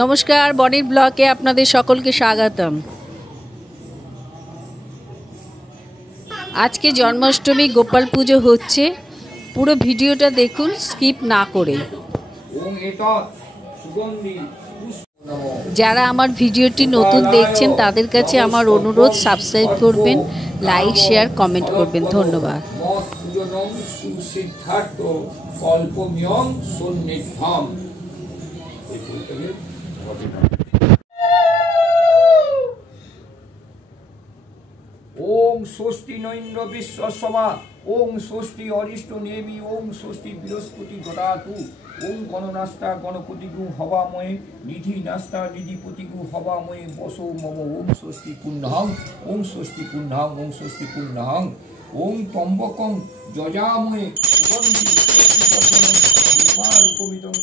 নমস্কার, বনির ব্লগে আপনাদের সকলকে স্বাগতম। আজকে জন্মাষ্টমী গোপাল পুজো হচ্ছে, পুরো ভিডিওটা দেখুন স্কিপ না করে। যারা আমার ভিডিওটি নতুন দেখছেন তাদের কাছে আমার অনুরোধ, সাবস্ক্রাইব করবেন, লাইক শেয়ার কমেন্ট করবেন। ধন্যবাদ। ওম স্বস্তি নৈন্দ্র বিশ্বসমা, ওম স্বস্তি অরিষ্ট নেমি, ওম স্বস্তি বৃহস্পতি দদাতু, ওম গণনাস্তা গণপতিগু হবাময়ে, নিধি নাস্তা নিধিপতিগু হবাময়ে বসো মম, ওম স্বস্তি পুণ্যহং, ওম স্বস্তি পুণ্যহং, ওম স্বস্তি পুণ্যহং, ওম ত্রম্বকং যজাময়ে সুগন্ধি রূপমিদং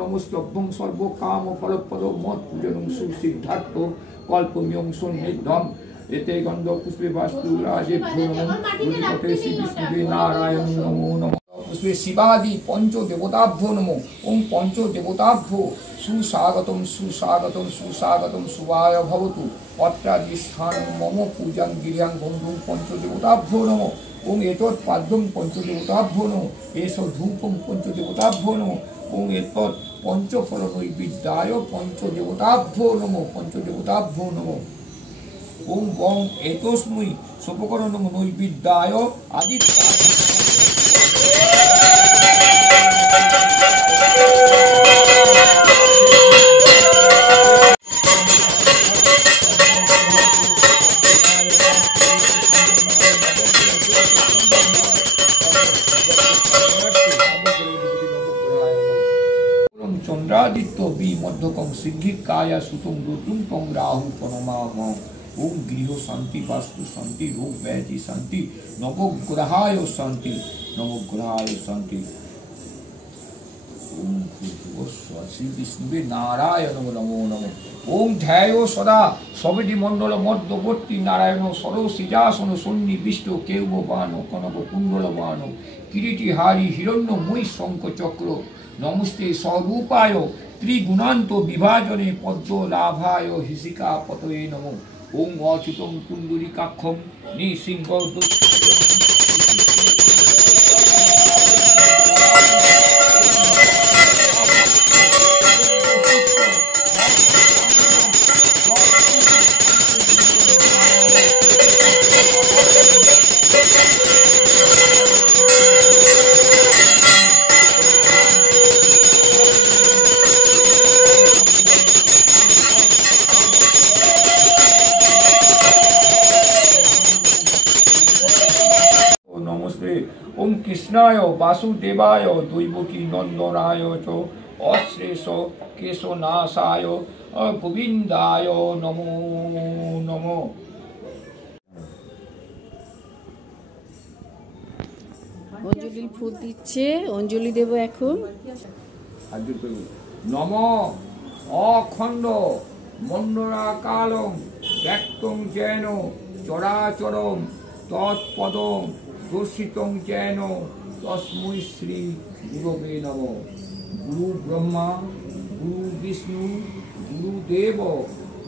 নমস্তভ্যং সর্বকাম ফলপ্রদ মত পূজনং সুসিদ্ধার্থ কল্পমিয়ং সন্নিধ্যম এতে গন্ধ পুষ্পে বাস্তু রাজেভ্যো নমঃ গুরুপতে শ্রী বিষ্ণুবে নারায়ণ নমো নমঃ পুষ্পে শিবাদি পঞ্চ দেবতাভ্যো নমঃ ওম পঞ্চ দেবতাভ্যো সুস্বাগতম সুস্বাগতম সুস্বাগতম শুভায় ভবতু অত্রাদি স্থান মম পূজাং গিরিয়াং বন্ধুং পঞ্চ দেবতাভ্যো নমঃ ওম এতৎ পাদ্যং পঞ্চ দেবতাভ্যো নমঃ এষ ধূপং পঞ্চ দেবতাভ্যো নমঃ ওম এতৎ পঞ্চফল নৈবেদ্যায় পঞ্চদেবতাভ্যো নমঃ পঞ্চদেবতাভ্যো নমঃ ওম বং এতস্মৈ সোপকরণং নৈবেদ্যায় আদিত্যায় চন্দ্রাদিত্য বি মধ্যকং সিদ্ধিকায়া সুতং রতুং তং রাহু প্রণমাম। ওম গৃহ শান্তি বাস্তু শান্তি রোগ ব্যাধি শান্তি নবগ্রহায় শান্তি নবগ্রহায় শান্তি। ওম শ্রী বিষ্ণুবে নারায়ণ নমো নমঃ। ওম ধ্যায় সদা সবেদি মণ্ডল মধ্যবর্তী নারায়ণ সরসিজাসন সন্নিবিষ্ট কেউবান কনক কুণ্ডলবান কিরীটিহারি হিরণ্যময়ী শঙ্খচক্র নমস্তে স্বরূপায় ত্রিগুণান্ত বিভাজনে পদ্ম লাভায় হিসিকা পতয়ে নমঃ। ওম অচ্যুতং কুণ্ডলিকাক্ষং নিঃসিংহ ওম কৃষ্ণায় বাসুদেবায় দৈবকী নন্দনায় চ অশ্লেষ কেশনাশায় গোবিন্দায় নমো নমঃ। অঞ্জলি ফুল দিচ্ছে, অঞ্জলি দেব এখন। নম অখণ্ড মণ্ডলাকালং ব্যক্তং যেন চরাচরম তৎপদং দর্শিতং যেন তস্मै শ্রী গুরবে নমঃ। গুরু ব্রহ্মা গুরু বিষ্ণু গুরুদেব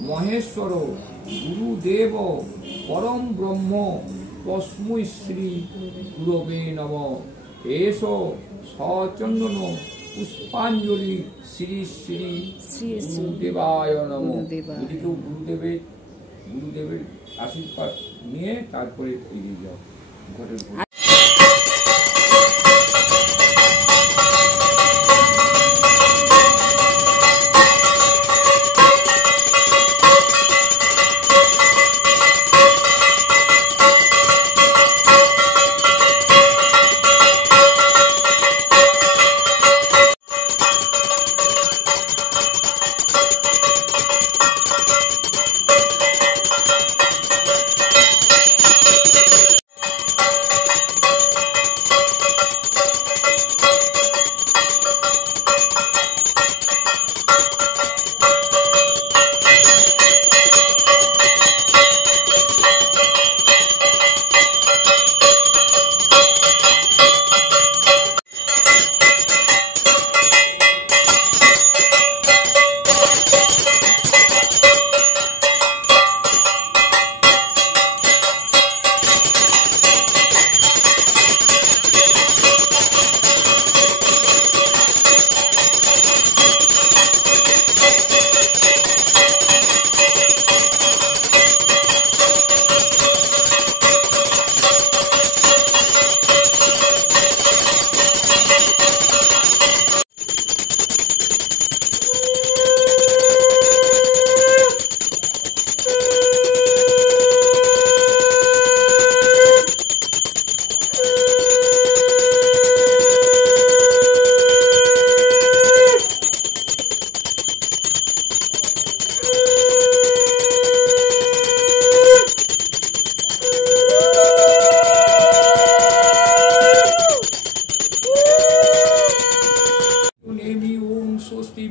মহেশ্বর গুরুদেব পরম ব্রহ্ম তস্मै শ্রী গুরবে নমঃ। এষ সচন্দন পুষ্পাঞ্জলি শ্রী শ্রী গুরুদেবায় নমঃ। যদি কেউ গুরুদেবের আশীর্বাদ নিয়ে তারপরে এগিয়ে যাও ঘটের।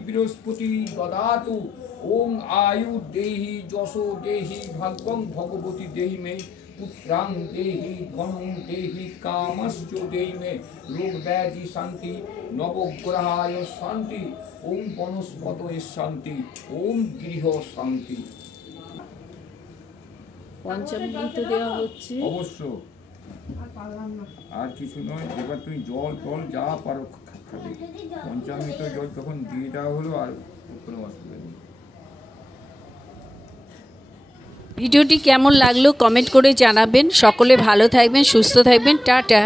বৃহস্পতি দদাতু ওং আয়ু দেহি যশো দেহি ভাগ্যং ভগবতী দেহি মে পুত্রাং দেহি ধনং দেহি কামশ্চ দেহি মে রোগ ব্যাধি শান্তি নবগ্রহায় শান্তি ওং বনস্পতয়ে শান্তি ওং গৃহ শান্তি। পঞ্চামৃত দেওয়া হচ্ছে অবশ্য আর কিছু নয়, এবার তুমি জল টল যা পারো খাবে। পঞ্চামৃত জল তখন দিয়ে দেওয়া হলো, আর কোনো অসুবিধা নেই। ভিডিওটি কেমন লাগলো কমেন্ট করে জানাবেন। সকলে ভালো থাকবেন, সুস্থ থাকবেন। টাটা।